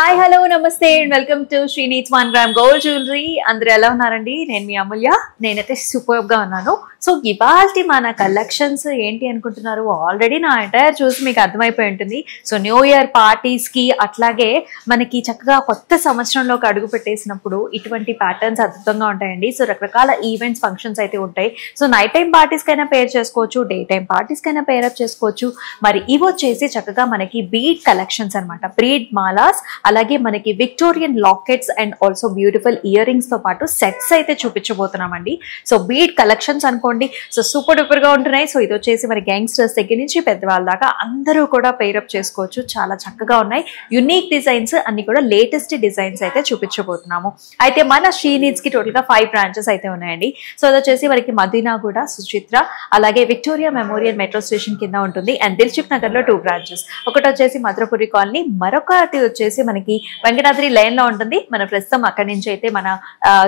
Hi hello నమస్తే and welcome to Srineeth 1 gram gold jewellery. అందరూ ఎలా ఉన్నారండి? నేను మీ అమూల్య. నేనైతే సూపర్ గా ఉన్నాను. సో ఇవాల్టి మన కలెక్షన్స్ ఏంటి అనుకుంటున్నారు? ఆల్రెడీ నా ఎంటైర్ చూసి మీకు అర్థమైపోయి ఉంటుంది. సో న్యూ ఇయర్ పార్టీస్ కి అట్లాగే మనకి చక్కగా కొత్త సంవత్సరంలోకి అడుగు పెట్టేసినప్పుడు ఇటువంటి ప్యాటర్న్స్ అద్భుతంగా ఉంటాయండి. సో రకరకాల ఈవెంట్స్ ఫంక్షన్స్ అయితే ఉంటాయి. సో నైట్ టైం పార్టీస్ కైనా పేర్ చేసుకోవచ్చు, డే టైం పార్టీస్ కైనా పేరప్ చేసుకోవచ్చు. మరి ఇవి వచ్చేసి చక్కగా మనకి బీడ్ కలెక్షన్స్ అనమాట. బీడ్ మాలాస్, అలాగే మనకి Victorian lockets and also beautiful ear rings తో పాటు సెట్స్ అయితే చూపించబోతున్నామండి. సో బీడ్ కలెక్షన్స్ అనుకోండి, సో సూపర్ డూపర్ గా ఉంటున్నాయి. సో ఇది వచ్చేసి మరి గ్యాంగ్స్టర్స్ దగ్గర నుంచి పెద్దవాళ్ళ దాకా అందరూ కూడా పేరప్ చేసుకోవచ్చు. చాలా చక్కగా ఉన్నాయి. యునిక్ డిజైన్స్ అన్ని కూడా లేటెస్ట్ డిజైన్స్ అయితే చూపించబోతున్నాము. అయితే మన శ్రీనీడ్స్ కి టోటల్ గా 5 బ్రాంచెస్ అయితే ఉన్నాయండి. సో అది వచ్చేసి మనకి మదీనాగూడ, సుచిత్ర, అలాగే విక్టోరియా మెమోరియల్ మెట్రో స్టేషన్ కింద ఉంటుంది. అండ్ దిల్సుఖ్ నగర్ లో 2 బ్రాంచెస్. ఒకటి వచ్చేసి మధురపురి కాలనీ, మరొకటి వచ్చేసి మనకి వెంకటాద్రి లైన్ లో ఉంటుంది. మన ప్రస్తుతం అక్కడి నుంచి అయితే మన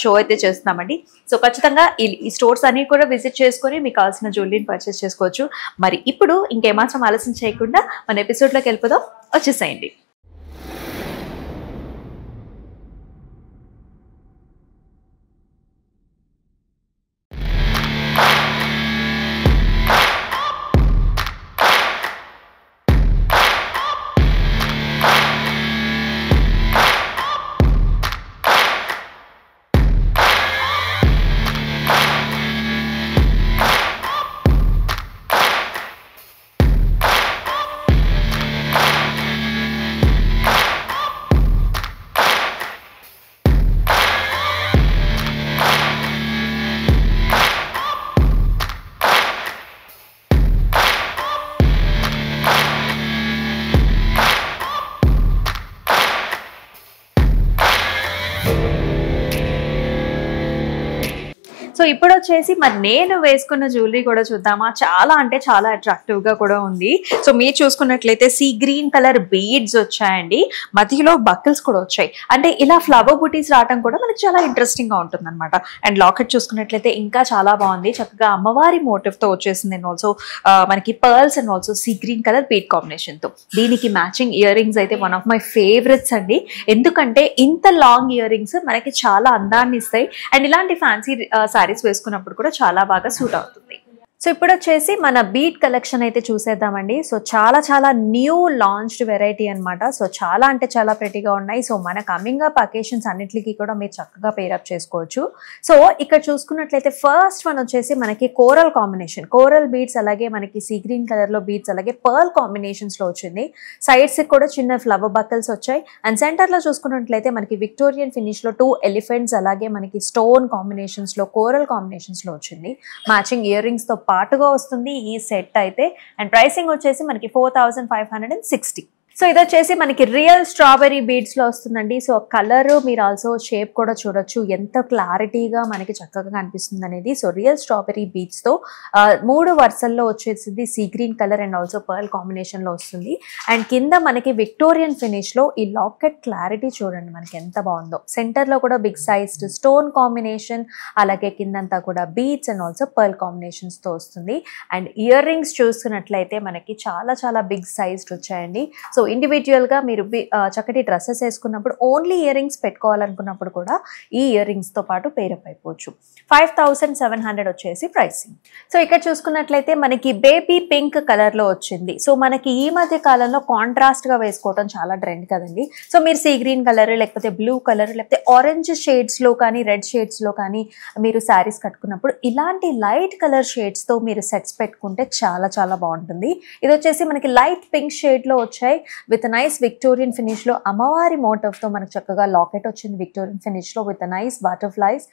షో అయితే చేస్తున్నామండి. సో ఖచ్చితంగా ఈ స్టోర్స్ అన్ని కూడా విజిట్ చేసుకొని మీకు కావాల్సిన జ్యువెలరీని పర్చేస్ చేసుకోవచ్చు. మరి ఇప్పుడు ఇంకేమాత్రం ఆలస్యం చేయకుండా మన ఎపిసోడ్ లోకి వెళ్ళిపోదాం. వచ్చేసేయండి. సో ఇప్పుడు వచ్చేసి మరి నేను వేసుకున్న జ్యువెలరీ కూడా చూద్దామా. చాలా అంటే చాలా అట్రాక్టివ్ గా కూడా ఉంది. సో మీరు చూసుకున్నట్లయితే సీ గ్రీన్ కలర్ బీడ్స్ వచ్చాయండి. మధ్యలో బకిల్స్ కూడా వచ్చాయి. అంటే ఇలా ఫ్లవర్ బూటీస్ రావడం కూడా మనకి చాలా ఇంట్రెస్టింగ్ గా ఉంటుంది అనమాట. అండ్ లాకెట్ చూసుకున్నట్లయితే ఇంకా చాలా బాగుంది. చక్కగా అమ్మవారి మోటివ్ తో వచ్చేసింది. అండ్ ఆల్సో మనకి pearls and also sea green colour bead combination తో దీనికి మ్యాచింగ్ ఇయర్ రింగ్స్ అయితే వన్ ఆఫ్ మై ఫేవరెట్స్ అండి. ఎందుకంటే ఇంత లాంగ్ ఇయర్ రింగ్స్ మనకి చాలా అందాన్ని ఇస్తాయి. అండ్ ఇలాంటి ఫ్యాన్సీ సారీస్ వేసుకున్నప్పుడు కూడా చాలా బాగా సూట్ అవుతుంది. సో ఇప్పుడు వచ్చేసి మన బీడ్ కలెక్షన్ అయితే చూసేద్దామండి. సో చాలా చాలా న్యూ లాంచ్డ్ వెరైటీ అనమాట. సో చాలా అంటే చాలా ప్రెటీగా ఉన్నాయి. సో మన కమింగ్ అప్ అకేషన్స్ అన్నిటికీ కూడా మీరు చక్కగా పేరప్ చేసుకోవచ్చు. సో ఇక్కడ చూసుకున్నట్లయితే ఫస్ట్ వన్ వచ్చేసి మనకి కోరల్ కాంబినేషన్, కోరల్ బీడ్స్, అలాగే మనకి సీ గ్రీన్ కలర్ లో బీడ్స్, అలాగే పర్ల్ కాంబినేషన్స్ లో వచ్చింది. సైడ్స్ కూడా చిన్న ఫ్లవర్ బకల్స్ వచ్చాయి. అండ్ సెంటర్ లో చూసుకున్నట్లయితే మనకి విక్టోరియన్ ఫినిష్ లో 2 ఎలిఫెంట్స్, అలాగే మనకి స్టోన్ కాంబినేషన్స్ లో, కోరల్ కాంబినేషన్స్ లో వచ్చింది. మ్యాచింగ్ ఇయర్ రింగ్స్ తో పాటుగా వస్తుంది ఈ సెట్ అయితే. అండ్ ప్రైసింగ్ వచ్చేసి మనకి 4560. సో ఇది వచ్చేసి మనకి రియల్ స్ట్రాబెరీ బీడ్స్ లో వస్తుందండి. సో కలర్ మీరు ఆల్సో షేప్ కూడా చూడొచ్చు, ఎంత క్లారిటీగా మనకి చక్కగా కనిపిస్తుంది అనేది. సో రియల్ స్ట్రాబెరీ బీడ్స్ తో 3 వరుసల్లో వచ్చేసింది. Sea green colour and also pearl combination లో వస్తుంది. అండ్ కింద మనకి విక్టోరియన్ ఫినిష్ లో ఈ లాకెట్ క్లారిటీ చూడండి మనకి ఎంత బాగుందో. సెంటర్ లో కూడా బిగ్ సైజ్డ్ స్టోన్ కాంబినేషన్, అలాగే కిందంతా కూడా beads and also pearl combinations తో వస్తుంది. అండ్ ఇయర్ రింగ్స్ చూసుకున్నట్లయితే మనకి చాలా చాలా బిగ్ సైజ్డ్ వచ్చాయండి. సో ఇండివిజువల్ గా మీరు చక్కటి డ్రెస్సెస్ వేసుకున్నప్పుడు ఓన్లీ ఇయర్ రింగ్స్ పెట్టుకోవాలనుకున్నప్పుడు కూడా ఈ ఇయర్ రింగ్స్ తో పాటు పేరప్ అయిపోవచ్చు. 5700 వచ్చేసి ప్రైసింగ్. సో ఇక్కడ చూసుకున్నట్లయితే మనకి బేబీ పింక్ కలర్ లో వచ్చింది. సో మనకి ఈ మధ్య కాలంలో కాంట్రాస్ట్ గా వేసుకోవడం చాలా ట్రెండ్ కదండి. సో మీరు సీ గ్రీన్ కలర్, లేకపోతే బ్లూ కలర్, లేకపోతే ఆరెంజ్ షేడ్స్ లో కానీ, రెడ్ షేడ్స్ లో కానీ మీరు శారీస్ కట్టుకున్నప్పుడు ఇలాంటి లైట్ కలర్ షేడ్స్ తో మీరు సెట్స్ పెట్టుకుంటే చాలా చాలా బాగుంటుంది. ఇది వచ్చేసి మనకి లైట్ పింక్ షేడ్ లో వచ్చాయి విత్ నైస్ విక్టోరియన్ ఫినిష్ లో. అమ్మవారి మోటివ్ తో మనకు చక్కగా లాకెట్ వచ్చింది విక్టోరియన్ ఫినిష్ లో విత్ నైస్ బటర్ఫ్లైస్.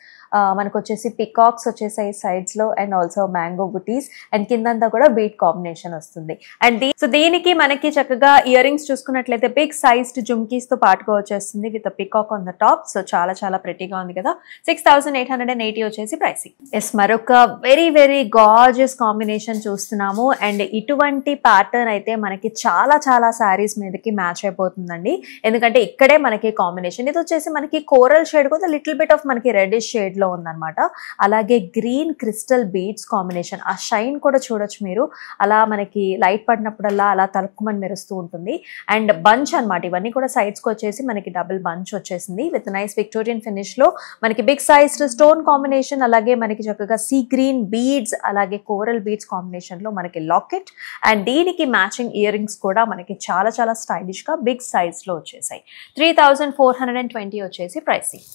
మనకు వచ్చేసి పికాక్స్ వచ్చేసాయి సైడ్స్ లో, and also mango buttis, and కిందంతా కూడా బీట్ కాంబినేషన్ వస్తుంది. అండ్ సో దీనికి మనకి చక్కగా ఇయర్ రింగ్స్ చూసుకున్నట్లయితే బిగ్ సైజ్డ్ జుమ్కీస్ తో పాటుగా వచ్చేస్తుంది with peacock on the top. So చాలా చాలా ప్రెటీగా ఉంది కదా. 6880 వచ్చేసి ప్రైసింగ్. ఎస్, మరొక వెరీ వెరీ గార్జియస్ కాంబినేషన్ చూస్తున్నాము. అండ్ ఇటువంటి ప్యాటర్న్ అయితే మనకి చాలా చాలా శారీస్ మీదకి మ్యాచ్ అయిపోతుందండి. ఎందుకంటే ఇక్కడే మనకి కాంబినేషన్ ఇది వచ్చేసి మనకి కోరల్ షేడ్ కూడా లిటిల్ బిట్ ఆఫ్ మనకి రెడిష్ షేడ్ లో ఉందన్నమాట. అలాగే గ్రీన్ క్రిస్టల్ బీడ్స్ కాంబినేషన్, ఆ షైన్ కూడా చూడొచ్చు మీరు, అలా మనకి లైట్ పడినప్పుడల్లా అలా తలుక్కుమని మెరుస్తూ ఉంటుంది. అండ్ బంచ్ అన్నమాట, ఇవన్నీ కూడా సైడ్స్కి వచ్చేసి మనకి డబుల్ బంచ్ వచ్చేసింది విత్ నైస్ విక్టోరియన్ ఫినిష్ లో. మనకి బిగ్ సైజ్డ్ స్టోన్ కాంబినేషన్, అలాగే మనకి చక్కగా సీ గ్రీన్ బీడ్స్ అలాగే కోరల్ బీడ్స్ కాంబినేషన్ లో మనకి లాకెట్ అండ్ దీనికి మ్యాచింగ్ ఇయర్ రింగ్స్ కూడా మనకి చాలా చాలా స్టైలిష్ గా బిగ్ సైజ్ లో వచ్చేసాయి. 3420 వచ్చేసి ప్రైసింగ్.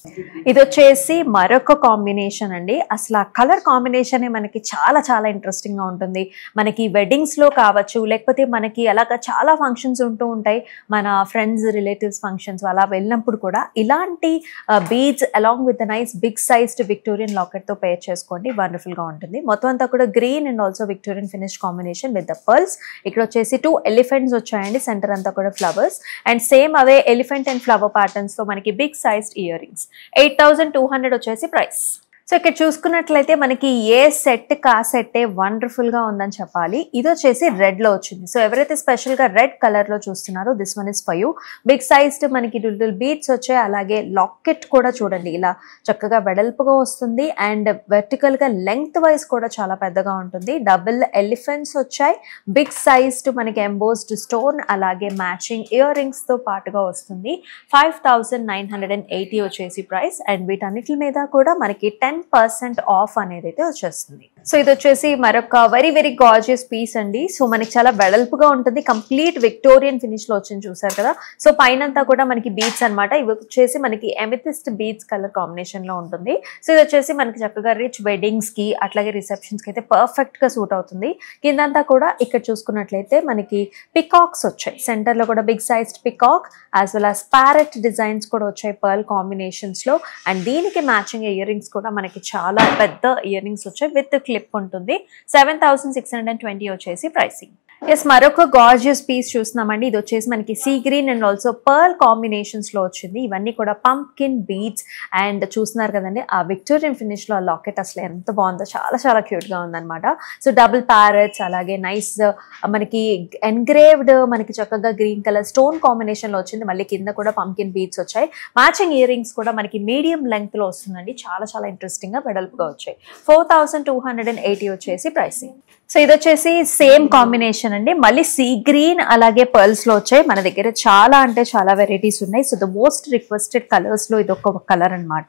ఇది వచ్చేసి మరొక కాంబినేషన్ అండి. అసలు ఆ కలర్ కాంబినేషన్ మనకి చాలా చాలా ఇంట్రెస్టింగ్ గా ఉంటుంది. మనకి వెడ్డింగ్స్ లో కావచ్చు, లేకపోతే మనకి అలాగా చాలా ఫంక్షన్స్ ఉంటూ ఉంటాయి, మన ఫ్రెండ్స్ రిలేటివ్స్ ఫంక్షన్స్ అలా వెళ్ళినప్పుడు కూడా ఇలాంటి beads along with nice big sized Victorian locket తో పేర్ చేసుకోండి, వండర్ఫుల్ గా ఉంటుంది. మొత్తం అంతా కూడా green and also Victorian finish combination with the pearls. ఇక్కడ వచ్చేసి 2 ఎలిఫెంట్స్ వచ్చాయండి, సెంటర్ అంతా కూడా ఫ్లవర్స్ అండ్ సేమ్ అవే ఎలిఫెంట్ అండ్ ఫ్లవర్ ప్యాటర్న్స్ తో మనకి బిగ్ సైజ్డ్ ఇయర్ రింగ్స్. 8200 వచ్చేసి ప్రైస్. సో ఇక్కడ చూసుకున్నట్లయితే మనకి ఏ సెట్ కా సెట్టే వండర్ఫుల్ గా ఉందని చెప్పాలి. ఇది వచ్చేసి రెడ్ లో వచ్చింది. సో ఎవరైతే స్పెషల్ గా రెడ్ కలర్ లో చూస్తున్నారో this one is for you. Big sized మనకి లిటిల్ బీడ్స్ వచ్చాయి, అలాగే లాకెట్ కూడా చూడండి ఇలా చక్కగా వెడల్పుగా వస్తుంది అండ్ వెర్టికల్ గా లెంగ్త్ వైజ్ కూడా చాలా పెద్దగా ఉంటుంది. డబుల్ ఎలిఫెంట్స్ వచ్చాయి, బిగ్ సైజ్డ్ మనకి ఎంబోస్డ్ స్టోన్ అలాగే మ్యాచింగ్ ఇయర్ రింగ్స్ తో పాటుగా వస్తుంది. 5980 వచ్చేసి ప్రైస్ అండ్ వీటన్నిటి మీద కూడా మనకి 10% ఆఫ్ అనేది అయితే వచ్చేస్తుంది. సో ఇది వచ్చేసి మరొక వెరీ వెరీ గార్జియస్ పీస్ అండి. సో మనకి చాలా వెడల్పుగా ఉంటుంది, కంప్లీట్ విక్టోరియన్ ఫినిష్ లో వచ్చింది చూసారు కదా. సో పైనంతా కూడా మనకి బీడ్స్ అనమాట. ఇవి వచ్చేసి మనకి ఎమిథిస్ట్ బీడ్స్ కలర్ కాంబినేషన్ లో ఉంటుంది. సో ఇది వచ్చేసి మనకి చక్కగా రిచ్ వెడ్డింగ్స్ కి అట్లాగే రిసెప్షన్స్ కి అయితే పర్ఫెక్ట్ గా సూట్ అవుతుంది. కిందంతా కూడా ఇక్కడ చూసుకున్నట్లయితే మనకి పికాక్స్ వచ్చాయి, సెంటర్ లో కూడా big sized peacock as well as parrot designs కూడా వచ్చాయి పర్ల్ కాంబినేషన్స్ లో. అండ్ దీనికి మ్యాచింగ్ ఇయర్ రింగ్స్ కూడా మనకి చాలా పెద్ద ఇయర్ రింగ్స్ వచ్చాయి విత్ క్లిప్ ఉంటుంది. 7620 వచ్చేసి ప్రైసింగ్. ఎస్, మరొక గార్జియస్ పీస్ చూస్తున్నామండి. ఇది వచ్చేసి మనకి sea green and also pearl combinations లో వచ్చింది. ఇవన్నీ కూడా పంప్కిన్ బీడ్స్ అండ్ చూస్తున్నారు కదండి ఆ విక్టోరియన్ ఫినిష్ లో లాకెట్ అసలు ఎంత బాగుందో, చాలా చాలా క్యూట్ గా ఉందన్నమాట. సో డబుల్ ప్యారెట్స్ అలాగే నైస్ మనకి ఎన్గ్రేవ్డ్ మనకి చక్కగా గ్రీన్ కలర్ స్టోన్ కాంబినేషన్ లో వచ్చింది. మళ్ళీ కింద కూడా పంప్కిన్ బీడ్స్ వచ్చాయి. మ్యాచింగ్ ఇయర్ రింగ్స్ కూడా మనకి మీడియం లెంగ్త్ లో వస్తుందండి, చాలా చాలా ఇంట్రెస్టింగ్ గా వెడల్పుగా వచ్చాయి. 4280 వచ్చేసి ప్రైసింగ్. సో ఇది వచ్చేసి సేమ్ కాంబినేషన్ అండి, మళ్ళీ సీ గ్రీన్ అలాగే పర్ల్స్ లో వచ్చాయి. మన దగ్గర చాలా అంటే చాలా వెరైటీస్ ఉన్నాయి. So the most requested colours లో ఇది ఒక కలర్ అనమాట.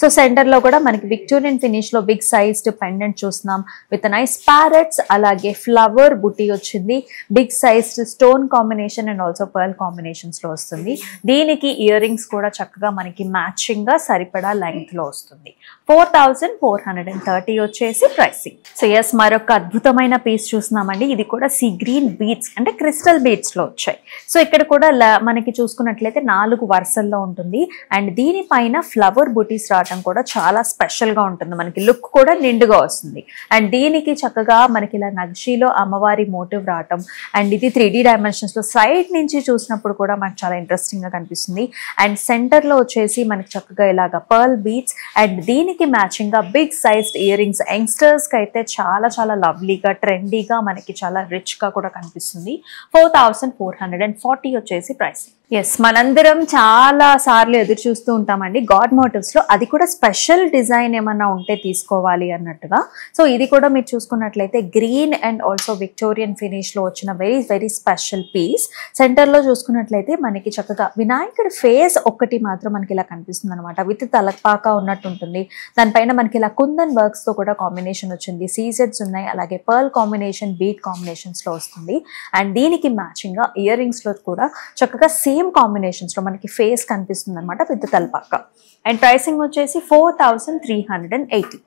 సో సెంటర్ లో కూడా మనకి విక్టోరియన్ ఫినిష్ లో బిగ్ సైజ్డ్ పెండెంట్ చూస్తున్నాం విత్ నైస్ ప్యారెట్స్ అలాగే ఫ్లవర్ బుటీ వచ్చింది. Big sized stone combination and also pearl combinations లో వస్తుంది. దీనికి ఇయర్ రింగ్స్ కూడా చక్కగా మనకి మ్యాచింగ్ గా సరిపడా లెంగ్త్ లో వస్తుంది. 4430 వచ్చేసి ప్రైసింగ్. సో ఎస్, మరొక అద్భుతమైన పీస్ చూస్తున్నామండి. ఇది కూడా సీ గ్రీన్ బీడ్స్ అంటే క్రిస్టల్ బీడ్స్ లో వచ్చాయి. సో ఇక్కడ కూడా మనకి చూసుకున్నట్లయితే 4 వరుసల్లో ఉంటుంది అండ్ దీనిపైన ఫ్లవర్ బుటీస్ రావటం కూడా చాలా స్పెషల్ గా ఉంటుంది. మనకి లుక్ కూడా నిండుగా వస్తుంది అండ్ దీనికి చక్కగా మనకి ఇలా నక్షీలో అమ్మవారి మోటివ్ రావటం అండ్ ఇది 3D డైమెన్షన్స్ లో సైడ్ నుంచి చూసినప్పుడు కూడా మనకు చాలా ఇంట్రెస్టింగ్ గా కనిపిస్తుంది. అండ్ సెంటర్ లో వచ్చేసి మనకి చక్కగా ఇలాగా పర్ల్ బీడ్స్ అండ్ దీనికి మ్యాచింగ్ గా big sized earrings. Youngsters కి అయితే చాలా చాలా లవ్లీగా ట్రెండీగా మనకి చాలా రిచ్ గా కూడా కనిపిస్తుంది. 4440 వచ్చేసి ప్రైసింగ్. ఎస్, మనందరం చాలా సార్లు ఎదురు చూస్తూ ఉంటామండి గాడ్ మోటివ్స్ లో, అది కూడా స్పెషల్ డిజైన్ ఏమన్నా ఉంటే తీసుకోవాలి అన్నట్టుగా. సో ఇది కూడా మీరు చూసుకున్నట్లయితే green and also Victorian finish లో వచ్చిన very very special piece. Centre లో చూసుకున్నట్లయితే మనకి చక్కగా వినాయకుడి ఫేస్ ఒక్కటి మాత్రం మనకి ఇలా కనిపిస్తుంది అనమాట, విత్ తలపాక ఉన్నట్టు ఉంటుంది. దానిపైన మనకి ఇలా కుందన్ వర్క్స్ తో కూడా కాంబినేషన్ వచ్చింది, సీజెడ్స్ ఉన్నాయి అలాగే పర్ల్ కాంబినేషన్ బీట్ కాంబినేషన్స్ లో వస్తుంది. అండ్ దీనికి మ్యాచింగ్ గా ఇయర్ రింగ్స్ లో కూడా చక్కగా సేమ్ కాంబినేషన్స్ లో మనకి ఫేస్ కనిపిస్తుంది అనమాట విత్ తలపాక. అండ్ ప్రైసింగ్ వచ్చేసి 4380.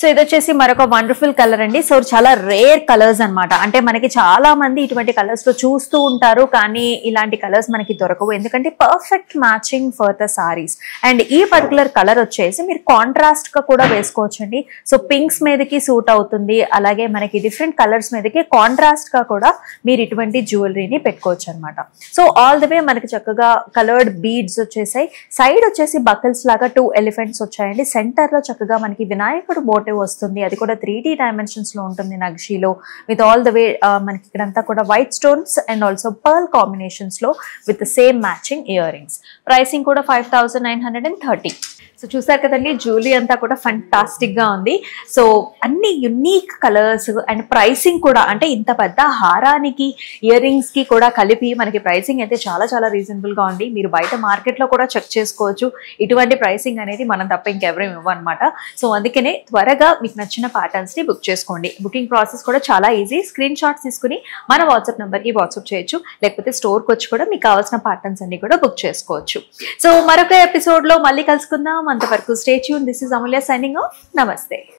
సో ఇది వచ్చేసి మరొక వండర్ఫుల్ కలర్ అండి. సో చాలా రేర్ కలర్స్ అనమాట, అంటే మనకి చాలా మంది ఇటువంటి కలర్స్ లో చూస్తూ ఉంటారు కానీ ఇలాంటి కలర్స్ మనకి దొరకవు, ఎందుకంటే perfect matching for the saris. And ఈ పర్టికులర్ కలర్ వచ్చేసి మీరు కాంట్రాస్ట్ గా కూడా వేసుకోవచ్చండి. సో పింక్స్ మీదకి సూట్ అవుతుంది, అలాగే మనకి డిఫరెంట్ కలర్స్ మీదకి కాంట్రాస్ట్ గా కూడా మీరు ఇటువంటి జ్యువెలరీని పెట్టుకోవచ్చు అనమాట. సో ఆల్ ద వే మనకి చక్కగా కలర్డ్ బీడ్స్ వచ్చేసాయి. సైడ్ వచ్చేసి బకల్స్ లాగా 2 ఎలిఫెంట్స్ వచ్చాయండి. సెంటర్ లో చక్కగా మనకి వినాయకుడు మోటివ్ మోటివ్ వస్తుంది, అది కూడా 3D డైమెన్షన్స్లో ఉంటుంది నక్షీలో, విత్ ఆల్ ద వే మనకి ఇక్కడంతా కూడా white stones and also pearl కాంబినేషన్స్లో with same matching earrings. Pricing కూడా 5930. సో చూసారు కదండి, జ్యువెలరీ అంతా కూడా ఫంటాస్టిక్గా ఉంది. సో అన్ని యునీక్ కలర్స్ అండ్ ప్రైసింగ్ కూడా, అంటే ఇంత పెద్ద హారానికి ఇయర్ రింగ్స్కి కూడా కలిపి మనకి ప్రైసింగ్ అయితే చాలా చాలా రీజనబుల్గా ఉంది. మీరు బయట మార్కెట్లో కూడా చెక్ చేసుకోవచ్చు. ఇటువంటి ప్రైసింగ్ అనేది మనం తప్ప ఇంకెవరేం ఇవ్వనమాట. సో అందుకనే త్వరగా మీకు నచ్చిన ప్యాటర్న్స్ని బుక్ చేసుకోండి. బుకింగ్ ప్రాసెస్ కూడా చాలా ఈజీ. స్క్రీన్ షాట్స్ తీసుకుని మన వాట్సాప్ నెంబర్కి వాట్సాప్ చేయొచ్చు, లేకపోతే స్టోర్కి వచ్చి కూడా మీకు కావాల్సిన ప్యాటర్న్స్ అన్ని కూడా బుక్ చేసుకోవచ్చు. సో మరొక ఎపిసోడ్లో మళ్ళీ కలుసుకుందాం. అంతవరకు stay tune. This is Amulya signing off. నమస్తే.